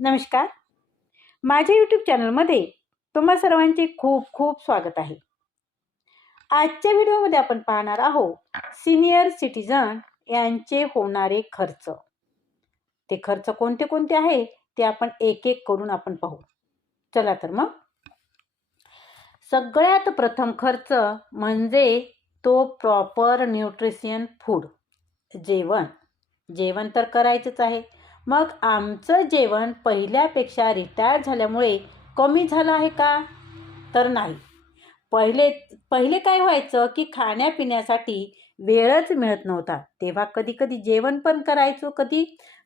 नमस्कार. माझ्या यूट्यूब चॅनलमध्ये तुम्हा सर्वांचे खूप खूप स्वागत आहे. आजच्या व्हिडिओमध्ये आपण पाहणार आहोत सिनियर सिटीजन यांचे होणारे खर्च. ते खर्च कोणते कोणते आहे? ते आपण एक एक करून आपण पाहू. चला तर मग. सगळ्यात प्रथम खर्च म्हणजे तो प्रॉपर न्यूट्रिशियन फूड जेवण. जेवण तर करायचंच आहे. मग आमचं जेवण पहिल्यापेक्षा रिटायर झाल्यामुळे कमी झालं आहे का? तर नाही. पहिले पहिले काय व्हायचं की खाण्यापिण्यासाठी वेळच मिळत नव्हता. तेव्हा कधी कधी जेवण पण करायचो कधी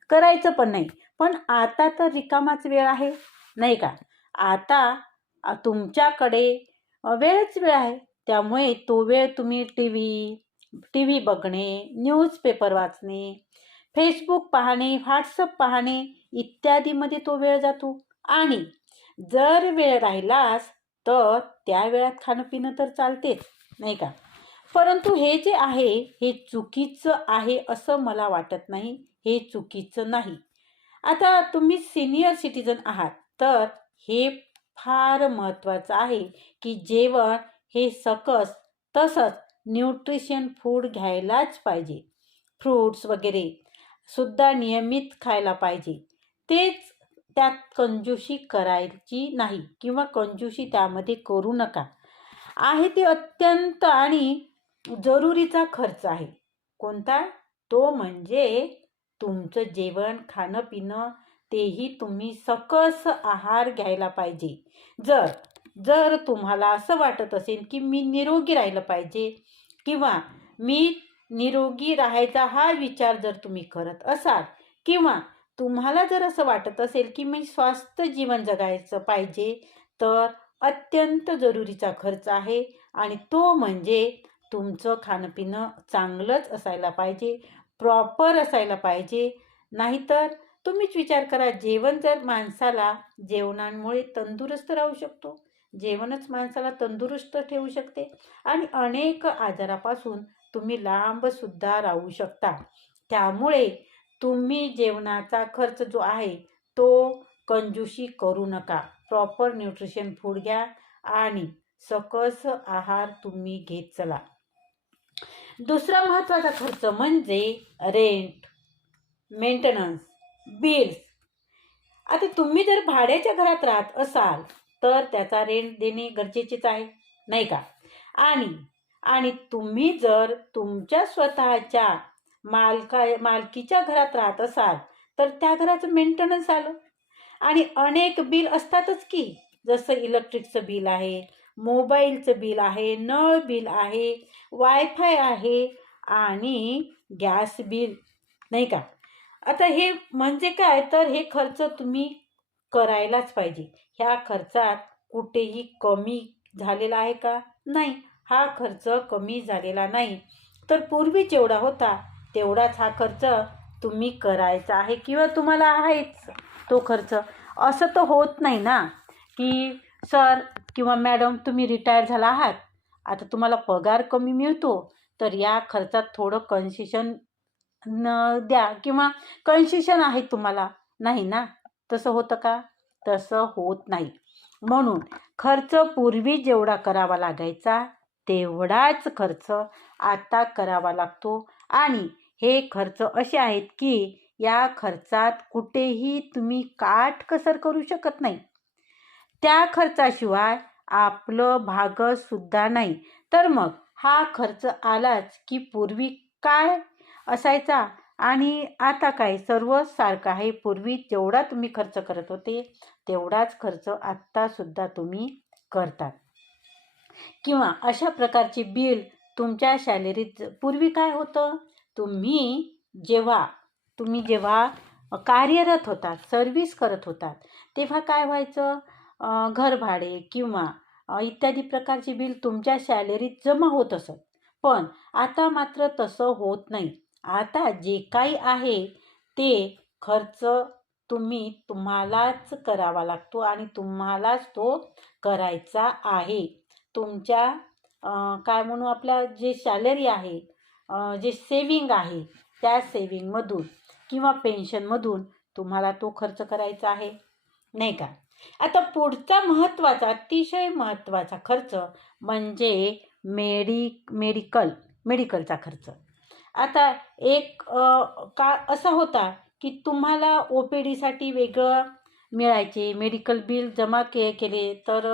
करायचं पण नाही. पण आता तर रिकामाच वेळ आहे नाही का? आता तुमच्याकडे वेळच वेळ आहे. त्यामुळे तो वेळ तुम्ही टी व्ही टी व्ही बघणे न्यूजपेपर वाचणे फेसबुक पाहणे व्हॉट्सअप पाहणे इत्यादीमध्ये तो वेळ जातो. आणि जर वेळ राहिलास तर त्या वेळात खाणं पिणं तर चालतेच नाही का? परंतु हे जे आहे हे चुकीचं आहे असं मला वाटत नाही. हे चुकीचं नाही. आता तुम्ही सिनियर सिटीजन आहात तर हे फार महत्त्वाचं आहे की जेवण हे सकस तसंच न्यूट्रिशन फूड घ्यायलाच पाहिजे. फ्रूट्स वगैरे सुद्धा नियमित खायला पाहिजे. तेच त्यात कंजूशी करायची नाही किंवा कंजूशी त्यामध्ये करू नका. आहे ते अत्यंत आणि जरुरीचा खर्च आहे. कोणता? तो म्हणजे तुमचं जेवण खाणं पिणं तेही तुम्ही सकस आहार घ्यायला पाहिजे. जर जर तुम्हाला असं वाटत असेल की मी निरोगी राहिलं पाहिजे किंवा मी निरोगी राहायचा हा विचार जर तुम्ही करत असाल किंवा तुम्हाला जर असं वाटत असेल की मी स्वस्थ जीवन जगायचं पाहिजे तर अत्यंत जरुरीचा खर्च आहे आणि तो म्हणजे तुमचं खाणंपिणं चांगलंच असायला पाहिजे प्रॉपर असायला पाहिजे. नाहीतर तुम्हीच विचार करा जेवण जर माणसाला जेवणामुळे तंदुरुस्त राहू शकतो जेवणच माणसाला तंदुरुस्त ठेवू शकते आणि अनेक आजारापासून तुम्ही लांबसुद्धा राहू शकता. त्यामुळे तुम्ही जेवणाचा खर्च जो आहे तो कंजूशी करू नका. प्रॉपर न्यूट्रिशन फूड घ्या आणि सकस आहार तुम्ही घेत चला. दुसरा महत्त्वाचा खर्च म्हणजे रेंट मेंटेनन्स बिल्स आता तुम्ही जर भाड्याच्या घरात राहत असाल तर त्याचा रेंट देणे गरजेचेच आहे नाही का? आणि आणि तुम्ही जर तुमच्या स्वतःच्या मालका मालकीच्या घरात राहत असाल तर त्या घराचं मेंटेनन्स आलं आणि अनेक बिल असतातच की जसं इलेक्ट्रिकचं बिल आहे मोबाईलचं बिल आहे नळ बिल आहे वायफाय आहे आणि गॅस बिल नाही का? आता हे म्हणजे काय? तर हे खर्च तुम्ही करायलाच पाहिजे. ह्या खर्चात कुठेही कमी झालेला आहे का? नाही. हा खर्च कमी झालेला नाही. तर पूर्वी जेवढा होता तेवढाच हा खर्च तुम्ही करायचा आहे किंवा तुम्हाला आहेच तो खर्च. असं तर होत नाही ना की सर किंवा मॅडम तुम्ही रिटायर झाला आहात. आता तुम्हाला पगार कमी मिळतो तर या खर्चात थोडं कन्सेशन न द्या किंवा कन्सेशन आहे तुम्हाला नाही ना? तसं होतं का? तसं होत नाही. म्हणून खर्च पूर्वी जेवढा करावा लागायचा तेवढाच खर्च आता करावा लागतो. आणि हे खर्च असे आहेत की या खर्चात कुठेही तुम्ही काटकसर करू शकत नाही. त्या खर्चाशिवाय आपलं भागसुद्धा नाही. तर मग हा खर्च आलाच की पूर्वी काय असायचा? आणि आता काय? सर्व सारखं आहे. पूर्वी जेवढा तुम्ही खर्च करत होते तेवढाच खर्च आत्तासुद्धा तुम्ही करतात. किंवा अशा प्रकारची बिल तुमच्या सॅलरीत पूर्वी काय होतं? तुम्ही जेव्हा तुम्ही जेव्हा कार्यरत होतात सर्व्हिस करत होतात तेव्हा काय व्हायचं? घर भाडे किंवा इत्यादी प्रकारची बिल तुमच्या सॅलरीत जमा होत असत. पण आता मात्र तसं होत नाही. आता जे काही आहे ते खर्च तुम्ही तुम्हालाच करावा लागतो आणि तुम्हालाच तो करायचा आहे. तुमच्या काय म्हणू आपल्या जे सॅलरी आहे जे सेविंग आहे त्या सेविंगमधून किंवा पेन्शनमधून तुम्हाला तो खर्च करायचा आहे नाही का? आता पुढचा महत्त्वाचा अतिशय महत्त्वाचा खर्च म्हणजे मेडी मेडिकल मेडिकलचा खर्च. आता एक का असा होता की तुम्हाला ओ पी डीसाठी वेगळं मिळायचे मेडिकल बिल जमा के केले तर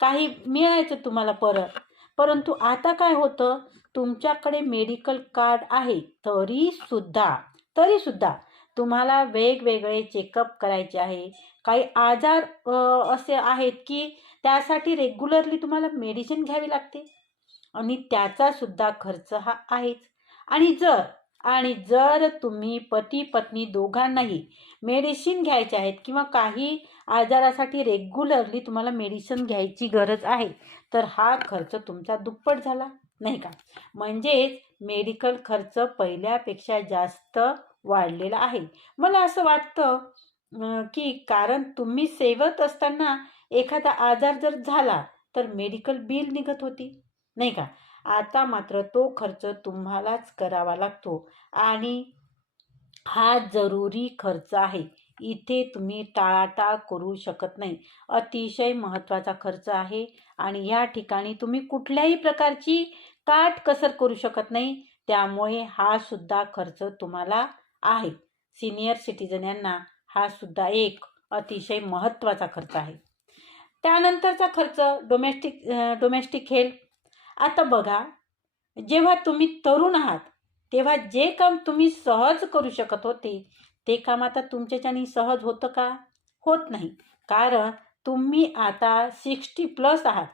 काही मिळायचं तुम्हाला परत. परंतु आता काय होतं? तुमच्याकडे मेडिकल कार्ड आहे तरीसुद्धा तरीसुद्धा तुम्हाला वेगवेगळे चेकअप करायचे आहे. काही आजार असे आहेत की त्यासाठी रेग्युलरली तुम्हाला मेडिसिन घ्यावी लागते. आणि त्याचासुद्धा खर्च हा आहेच. आणि जर आणि जर तुम्ही पती पत्नी दोघांनाही मेडिसिन घ्यायचे आहेत किंवा काही आजारासाठी रेग्युलरली तुम्हाला मेडिसिन घ्यायची गरज आहे तर हा खर्च तुमचा दुप्पट झाला नाही का? म्हणजेच मेडिकल खर्च पहिल्यापेक्षा जास्त वाढलेला आहे. मला असं वाटतं की कारण तुम्ही सेवत असताना एखादा आजार जर झाला तर मेडिकल बिल निघत होती नाही का? आता मात्र तो खर्च तुम्हालाच करावा लागतो. आणि हा जरुरी खर्च आहे. इथे तुम्ही टाळाटाळ करू शकत नाही. अतिशय महत्त्वाचा खर्च आहे. आणि या ठिकाणी तुम्ही कुठल्याही प्रकारची काट कसर करू शकत नाही. त्यामुळे हा सुद्धा खर्च तुम्हाला आहे. सिनियर सिटीजन यांना हा सुद्धा एक अतिशय महत्त्वाचा खर्च आहे. त्यानंतरचा खर्च डोमेस्टिक डोमेस्टिक हेल्थ आता बघा जेव्हा तुम्ही तरुण आहात तेव्हा जे काम तुम्ही सहज करू शकत होते ते काम आता तुमच्याच्यानी सहज होतं का? होत नाही. कारण तुम्ही आता सिक्स्टी प्लस आहात.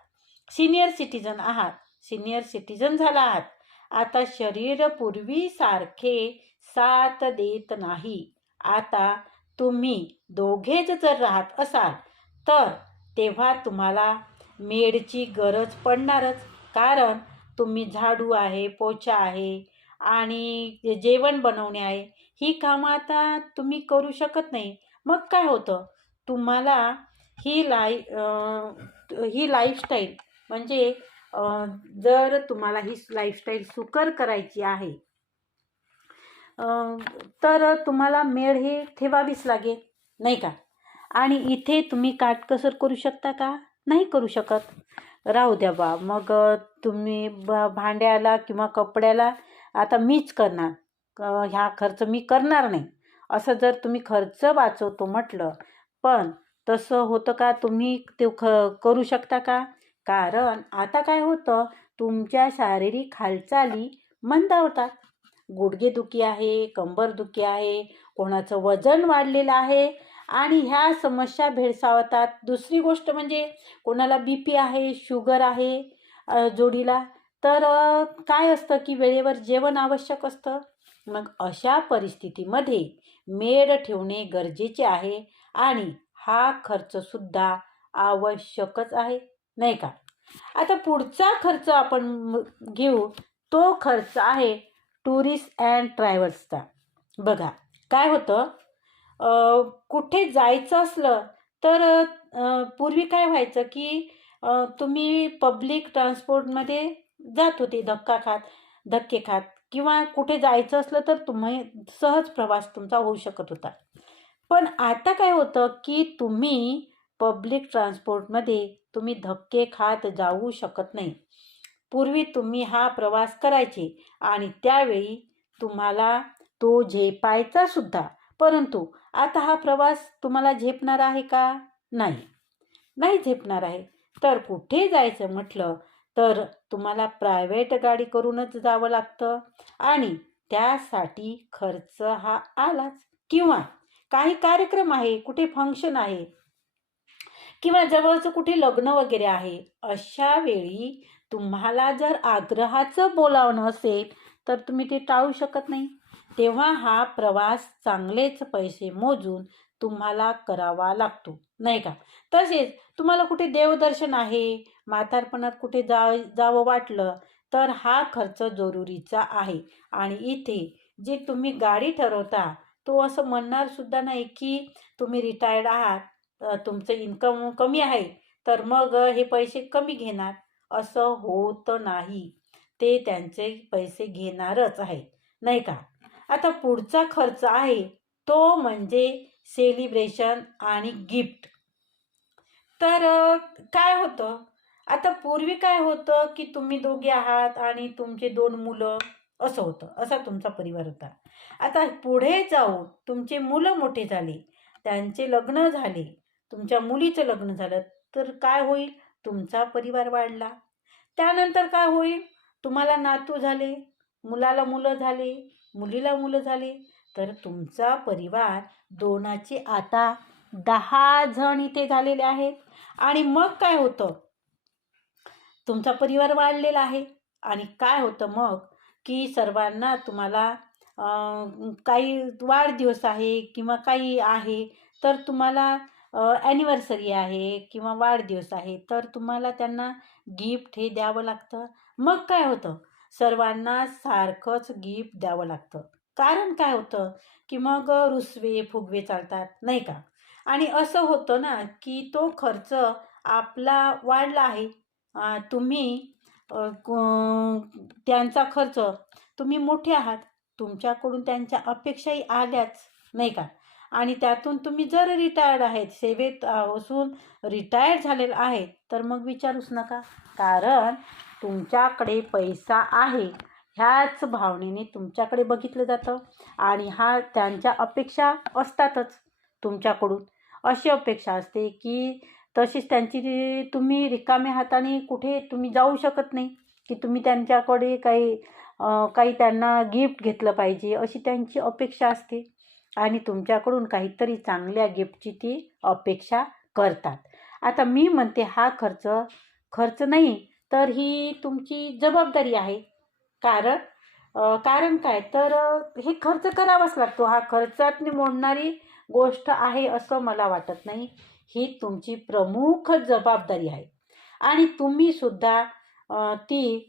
सिनियर सिटीजन आहात. सिनियर सिटीजन झाला आहात. आता शरीर पूर्वीसारखे साथ देत नाही. आता तुम्ही दोघेच जर राहत असाल तर तेव्हा तुम्हाला मेडची गरज पडणारच. कारण तुम्ही झाडू आहे पोछा आहे आणि जेवण बनवणे आहे ही कामं आता तुम्ही करू शकत नाही. मग काय होतं? तुम्हाला ही लाई ही लाईफस्टाईल म्हणजे जर तुम्हाला ही लाईफस्टाईल सुकर करायची आहे तर तुम्हाला मेळ हे ठेवावीच लागेल नाही का? आणि इथे तुम्ही काटकसर करू शकता का? नाही करू शकत. राहू द्या बा. मग तुम्ही ब भांड्याला किंवा कपड्याला आता मीच करणार. ह्या खर्च मी करणार नाही. असं जर तुम्ही खर्च वाचवतो म्हटलं पण तसं होतं का तुम्ही ते ख करू शकता का? कारण आता काय होतं तुमच्या शारीरिक हालचाली मंदावतात. गुडघेदुखी आहे कंबरदुखी आहे कोणाचं वजन वाढलेलं आहे आणि ह्या समस्या भेडसावतात. दुसरी गोष्ट म्हणजे कोणाला बी पी आहे शुगर आहे जोडीला तर काय असतं की वेळेवर जेवण आवश्यक असतं. मग अशा परिस्थितीमध्ये मेड ठेवणे गरजेचे आहे आणि हा खर्चसुद्धा आवश्यकच आहे नाही का? आता पुढचा खर्च आपण घेऊ. तो खर्च आहे टुरिस्ट अँड ट्रॅव्हल्सचा. बघा काय होतं? कुठे जायचं असलं तर पूर्वी काय व्हायचं की तुम्ही पब्लिक ट्रान्सपोर्टमध्ये जात होते धक्का खात धक्के खात किंवा कुठे जायचं असलं तर तुम्ही सहज प्रवास तुमचा होऊ शकत होता. पण आता काय होतं की तुम्ही पब्लिक ट्रान्सपोर्टमध्ये तुम्ही धक्के खात जाऊ शकत नाही. पूर्वी तुम्ही हा प्रवास करायचे आणि त्यावेळी तुम्हाला तो झेपायचा सुद्धा. परंतु आता हा प्रवास तुम्हाला झेपणार आहे का? नाही. नाही झेपणार आहे. तर कुठे जायचं म्हटलं तर तुम्हाला प्रायव्हेट गाडी करूनच जावं लागतं. आणि त्यासाठी खर्च हा आलाच. किंवा काही कार्यक्रम आहे कुठे फंक्शन आहे किंवा जवळचं कुठे लग्न वगैरे आहे अशा वेळी तुम्हाला जर आग्रहाचं बोलावणं असेल तर तुम्ही ते टाळू शकत नाही. तेव्हा हा प्रवास चांगलेच पैसे मोजून तुम्हाला करावा लागतो नाही का? तसेच तुम्हाला कुठे देवदर्शन आहे म्हातारपणात कुठे जा जावं वाटलं तर हा खर्च जरुरीचा आहे. आणि इथे जे तुम्ही गाडी ठरवता तो असं म्हणणार सुद्धा नाही की तुम्ही रिटायर्ड आहात तुमचं इन्कम कमी आहे तर मग हे पैसे कमी घेणार? असं होत नाही. ते त्यांचे पैसे घेणारच आहे नाही का? आता पुढचा खर्च आहे. तो म्हणजे सेलिब्रेशन आणि गिफ्ट तर काय होतं? आता पूर्वी काय होतं की तुम्ही दोघे आहात आणि तुमचे दोन मुलं असं होतं. असा तुमचा परिवार होता. आता पुढे जाऊन तुमचे मुलं मोठे झाले. त्यांचे लग्न झाले. तुमच्या मुलीचं लग्न झालं. तर काय होईल? तुमचा परिवार वाढला. त्यानंतर काय होईल? तुम्हाला नातू झाले. मुलाला मुलं झाले. मुलीला मुलं झाले. तर तुमचा परिवार दोनाचे आता दहा जण इथे झालेले आहेत. आणि मग काय होतं? तुमचा परिवार वाढलेला आहे. आणि काय होतं मग? की सर्वांना तुम्हाला काही वाढदिवस आहे किंवा काही आहे तर तुम्हाला ॲनिव्हर्सरी आहे किंवा वाढदिवस आहे तर तुम्हाला त्यांना गिफ्ट हे द्यावं लागतं. मग काय होतं? सर्वांना सारखंच गिफ्ट द्यावं लागतं. कारण काय होतं की मग रुसवे फुगवे चालतात नाही का? आणि असं होतं ना की तो खर्च आपला वाढला आहे. तुम्ही त्यांचा खर्च तुम्ही मोठे आहात. तुमच्याकडून त्यांच्या अपेक्षाही आल्याच नाही का? आणि त्यातून तुम्ही जर रिटायर्ड आहेत सेवेत असून रिटायर्ड झालेले आहेत तर मग विचारूच नका. कारण तुमच्याकडे पैसा आहे ह्याच भावनेने तुमच्याकडे बघितलं जातं. आणि हा त्यांच्या अपेक्षा असतातच तुमच्याकडून. अशी अपेक्षा असते की तशीच त्यांची ती- तुम्ही रिकाम्या हाताने कुठे तुम्ही जाऊ शकत नाही की तुम्ही त्यांच्याकडे काही काही त्यांना गिफ्ट घेतलं पाहिजे अशी त्यांची अपेक्षा असते. आणि तुमच्याकडून काहीतरी चांगल्या गिफ्टची ती अपेक्षा करतात. आता मी म्हणते हा खर्च खर्च नाही तर ही तुमची जबाबदारी आहे. कारण कारण काय? तर हे खर्च करावाच लागतो. हा खर्चात मोडणारी गोष्ट आहे असं मला वाटत नाही. ही तुमची प्रमुख जबाबदारी आहे. आणि तुम्ही सुद्धा ती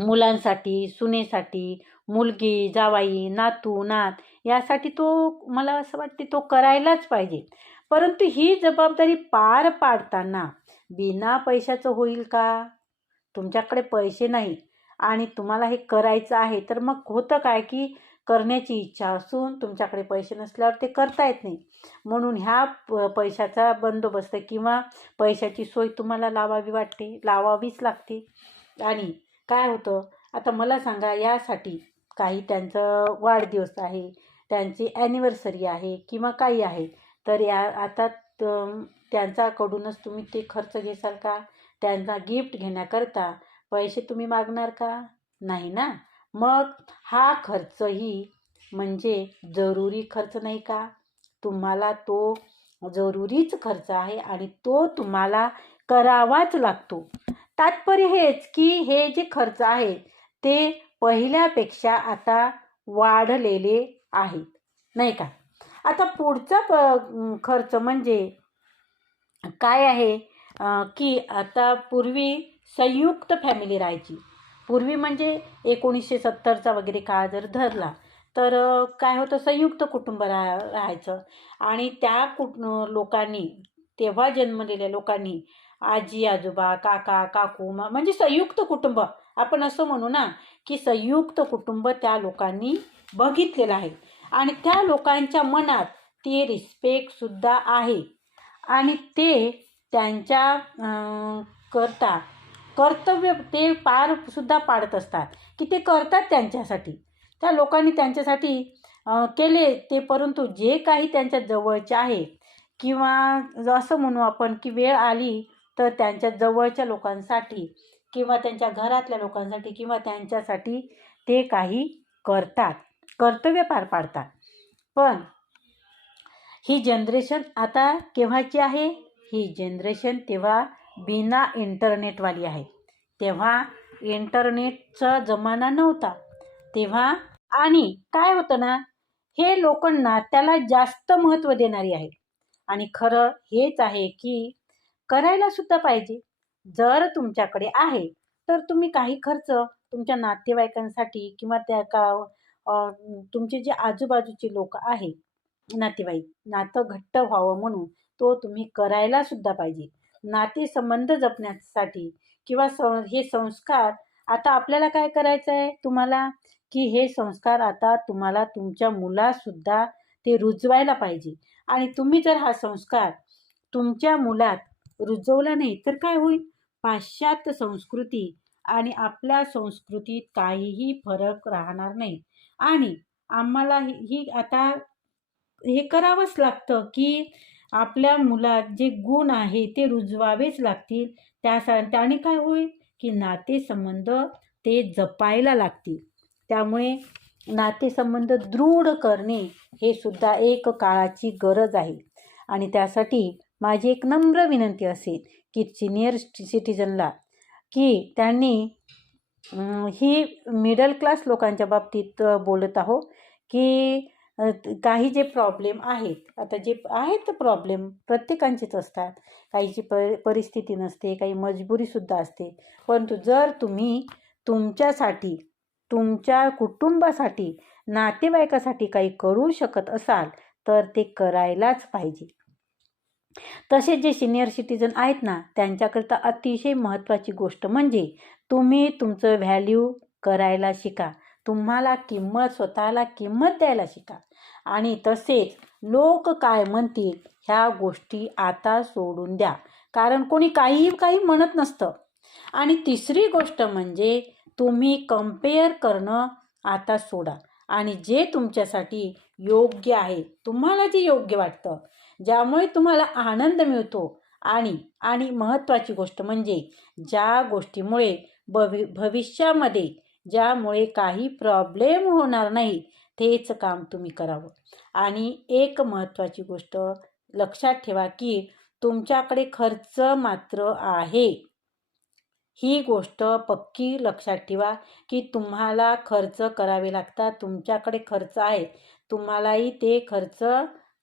मुलांसाठी सुनेसाठी मुलगी जावाई नातू नात यासाठी तो मला असं वाटते तो करायलाच पाहिजे. परंतु ही जबाबदारी पार पाडताना बिना पैशाचं होईल का? तुमच्याकडे पैसे नाही आणि तुम्हाला हे करायचं आहे तर मग होतं काय की करण्याची इच्छा असून तुमच्याकडे पैसे नसल्यावर ते करता येत नाही. म्हणून ह्या प पैशाचा बंदोबस्त किंवा पैशाची सोय तुम्हाला लावावी वाटते लावावीच लागते. आणि काय होतं आता मला सांगा यासाठी काही त्यांचं वाढदिवस आहे त्यांची ॲनिव्हर्सरी आहे किंवा काही आहे तर या आता त्यांच्याकडूनच तुम्ही ते खर्च घेसाल का? त्यांचा गिफ्ट घेण्याकरता पैसे तुम्ही मागणार का? नाही ना? मग हा खर्चही म्हणजे जरुरी खर्च नाही का? तुम्हाला तो जरुरीच खर्च आहे आणि तो तुम्हाला करावाच लागतो. तात्पर्य हेच की हे जे खर्च आहे ते पहिल्यापेक्षा आता वाढलेले आहेत. नाही का? आता पुढचा प खर्च म्हणजे काय आहे? की आता पूर्वी संयुक्त फॅमिली राहायची. पूर्वी म्हणजे एकोणीसशे सत्तरचा वगैरे काळ जर धरला तर काय होतं संयुक्त कुटुंब राहा राहायचं. आणि त्या कुट लोकांनी तेव्हा जन्मलेल्या लोकांनी आजी आजोबा काका काकू म्हणजे संयुक्त कुटुंब. आपण असं म्हणू ना की संयुक्त कुटुंब त्या लोकांनी बघितलेलं आहे. आणि त्या लोकांच्या मनात ते रिस्पेक्टसुद्धा आहे. आणि ते त्यांच्या करता कर्तव्य ते पार सुद्धा पाडत असतात. की ते करतात त्यांच्यासाठी. त्या लोकांनी त्यांच्यासाठी केले ते परंतु जे काही त्यांच्या जवळचे आहे किंवा असं म्हणू आपण की वेळ आली तर त्यांच्या जवळच्या लोकांसाठी किंवा त्यांच्या घरातल्या लोकांसाठी किंवा त्यांच्यासाठी ते काही करतात. कर्तव्य पार पाडतात. पण ही जनरेशन आता केव्हाची आहे? ही जनरेशन तेव्हा बिना इंटरनेटवाली आहे. तेव्हा इंटरनेटचा जमाना नव्हता. तेव्हा आणि काय होतं ना हे लोक नात्याला जास्त महत्त्व देणारी आहे. आणि खरं हेच आहे की करायला सुद्धा पाहिजे. जर तुमच्याकडे आहे तर तुम्ही काही खर्च तुमच्या नातेवाईकांसाठी किंवा त्या का तुमचे जे आजूबाजूचे लोक आहे नातेवाईक नातं घट्ट व्हावं म्हणून तो तुम्ही करायला सुद्धा पाहिजे. नातेसंबंध जपण्यासाठी किंवा सं हे संस्कार आता आपल्याला काय करायचं आहे तुम्हाला? की हे संस्कार आता तुम्हाला तुमच्या मुलासुद्धा ते रुजवायला पाहिजे. आणि तुम्ही जर हा संस्कार तुमच्या मुलात रुजवला नाही तर काय होईल? पाश्चात्य संस्कृती आणि आपल्या संस्कृतीत काहीही फरक राहणार नाही. आणि आम्हाला ही ही आता हे करावंच लागतं की आपल्या मुलात जे गुण आहे ते रुजवावेच लागतील. त्यासा त्याने काय होईल? की नातेसंबंध ते जपायला लागतील. त्यामुळे नातेसंबंध दृढ करणे हे सुद्धा एक काळाची गरज आहे. आणि त्यासाठी माझी एक नम्र विनंती असेल की सिनियर सिटीजनला की त्यांनी ही मिडल क्लास लोकांच्या बाबतीत बोलत आहो की काही जे प्रॉब्लेम आहेत आता जे आहेत प्रॉब्लेम प्रत्येकांचेच असतात. काहीची प परिस्थिती नसते काही मजबुरीसुद्धा असते. परंतु जर तुम्ही तुमच्यासाठी तुमच्या कुटुंबासाठी नातेवाईकासाठी काही करू शकत असाल तर ते करायलाच पाहिजे. तसे जे सिनियर सिटीजन आहेत ना त्यांच्याकरता अतिशय महत्त्वाची गोष्ट म्हणजे तुम्ही तुमचं व्हॅल्यू करायला शिका. तुम्हाला किंमत स्वतःला किंमत द्यायला शिका. आणि तसेच लोक काय म्हणतील ह्या गोष्टी आता सोडून द्या. कारण कोणी काही काही म्हणत नसतं. आणि तिसरी गोष्ट म्हणजे तुम्ही कंपेअर करणं आता सोडा. आणि जे तुमच्यासाठी योग्य आहे तुम्हाला जे योग्य वाटतं ज्यामुळे तुम्हाला आनंद मिळतो. आणि आणि महत्त्वाची गोष्ट म्हणजे ज्या गोष्टीमुळे भवि भविष्यामध्ये ज्यामुळे काही प्रॉब्लेम होणार नाही तेच काम तुम्ही करावं. आणि एक महत्त्वाची गोष्ट लक्षात ठेवा की तुमच्याकडे खर्च मात्र आहे. ही गोष्ट पक्की लक्षात ठेवा की तुम्हाला खर्च करावे लागतात तुमच्याकडे खर्च आहे. तुम्हालाही ते खर्च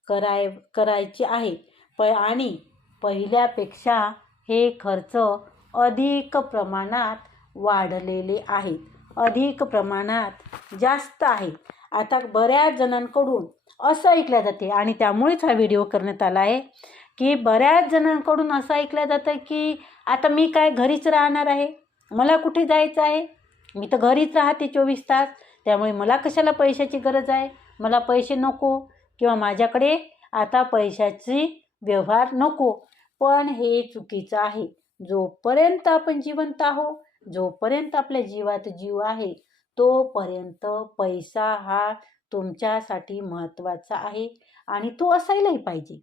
कराय करायचे आहे. प आणि पहिल्यापेक्षा हे खर्च अधिक प्रमाणात वाढलेले आहेत. अधिक प्रमाणात जास्त आहे. आता बऱ्याच जणांकडून असं ऐकलं जाते आणि त्यामुळेच हा व्हिडिओ करण्यात आला आहे की बऱ्याच जणांकडून असं ऐकलं जातं की आता मी काय घरीच राहणार आहे? मला कुठे जायचं आहे? मी तर घरीच राहते चोवीस तास. त्यामुळे मला कशाला पैशाची गरज आहे? मला पैसे नको किंवा माझ्याकडे आता पैशाची व्यवहार नको. पण हे चुकीचं आहे. जोपर्यंत आपण जिवंत आहो जोपर्यंत आपल्या जीवात जीव आहे तोपर्यंत पैसा हा तुमच्यासाठी महत्त्वाचा आहे आणि तो असायलाही पाहिजे.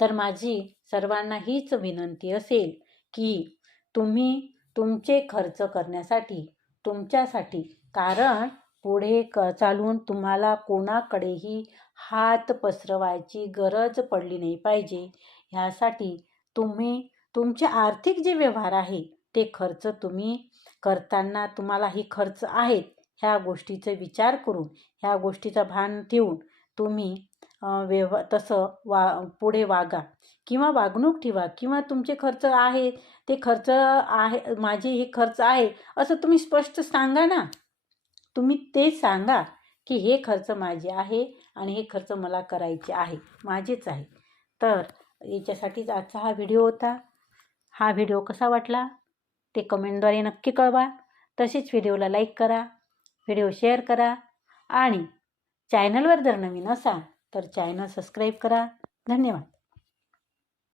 तर माझी सर्वांना हीच विनंती असेल की तुम्ही तुमचे खर्च करण्यासाठी तुमच्यासाठी कारण पुढे क चालून तुम्हाला कोणाकडेही हात पसरवायची गरज पडली नाही पाहिजे. ह्यासाठी तुम्ही तुमचे आर्थिक जे व्यवहार आहे ते खर्च तुम्ही करताना तुम्हाला ही खर्च आहेत ह्या गोष्टीचा विचार करून ह्या गोष्टीचा भान ठेवून तुम्ही व्यव तसं वा पुढे वागा. किंवा वागणूक ठेवा. किंवा तुमचे खर्च आहे ते खर्च आहे माझे हे खर्च आहे असं तुम्ही स्पष्ट सांगा ना. तुम्ही ते सांगा की हे खर्च माझे आहे आणि हे खर्च मला करायचे आहे माझेच आहे. तर याच्यासाठीच आजचा हा व्हिडिओ होता. हा व्हिडिओ कसा वाटला? ते कमेंटद्वारे नक्की कळवा. तसेच व्हिडिओला लाईक करा व्हिडिओ शेअर करा आणि चॅनलवर जर नवीन असाल तर चॅनल सबस्क्राईब करा. धन्यवाद.